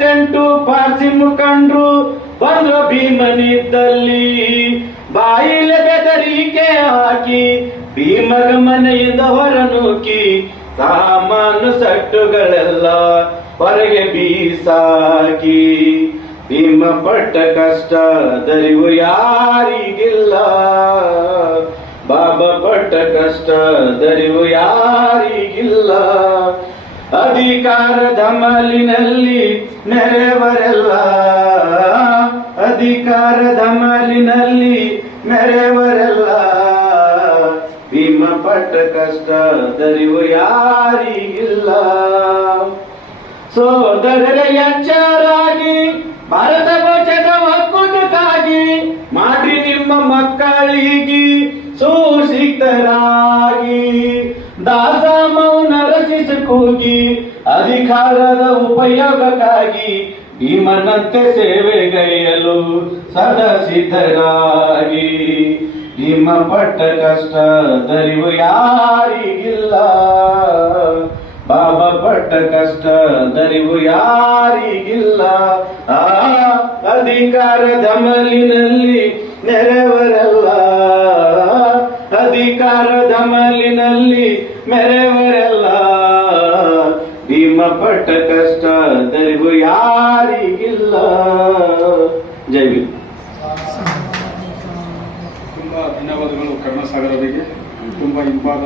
28 ಪಾರ್ಸಿ ಮುಖಂಡ್ರು ಬಂದ್ರು ಭೀಮನಿದ್ದಲ್ಲಿ, ಬಾಯಿಲೆ ಬೆದರಿಕೆ ಹಾಕಿ ಭೀಮಗ ಮನೆಯಿಂದ ಹೊರನೂಕಿ ಸಾಮಾನು ಸಟ್ಟುಗಳೆಲ್ಲ ಹೊರಗೆ ಬೀಸಾಕಿ. ಭೀಮ ಪಟ್ಟ ಕಷ್ಟ ದರಿವು ಯಾರಿಗಿಲ್ಲ, ಬಾಬಾ ಪಟ್ಟ ಕಷ್ಟ ದರಿವು ಯಾರಿಗಿಲ್ಲ. ಅಧಿಕಾರದ ಮಲಿನಲ್ಲಿ ಮೆರೆವರೆಲ್ಲ, ಅಧಿಕಾರದ ಮಲಿನಲ್ಲಿ ಮೆರೆವರೆಲ್ಲ, ಭೀಮ ಪಟ್ಟ ಕಷ್ಟ ದರಿವು ಯಾರಿಗಿಲ್ಲ. ಸೋದರರೇ ಎಚ್ಚರಾಗಿ, ಭಾರತ ಧ್ವಜದ ಒಕ್ಕೂಟಕ್ಕಾಗಿ ಮಾಡ್ರಿ ನಿಮ್ಮ ಮಕ್ಕಳಿಗೆ ಸುಶಿಕ್ತರಾಗಿ. ದಾಸ ಮೌನ ರಚಿಸಿ ಕೂಗಿ ಅಧಿಕಾರದ ಉಪಯೋಗಕ್ಕಾಗಿ ಭೀಮನಂತೆ ಸೇವೆಗೈಯಲು ಸದಾ ಸಿದ್ಧರಾಗಿ. ಭೀಮ ಪಟ್ಟ ಕಷ್ಟ ದರಿವು ಯಾರಿಗಿಲ್ಲ, ಬಾಬಾ ಪಟ್ಟ ಕಷ್ಟ ದರಿವು ಯಾರಿಗಿಲ್ಲ. ಆ ಅಧಿಕಾರದ ಮಲಿನಲ್ಲಿ ನೆರೆವರೆಲ್ಲ, ಅಧಿಕಾರದ ಮಲಿನಲ್ಲಿ ಮೆರೆವರೆಲ್ಲ, ಭೀಮ ಪಟ್ಟ ಕಷ್ಟ ದರಿವು ಯಾರಿಗಿಲ್ಲ. ಜೈ ಭೀಮ್. ತುಂಬಾ ಧನ್ಯವಾದಗಳು ಕರ್ಣಸಾಗರ್ ಅವರಿಗೆ. ತುಂಬಾ ಇಂಪಾದ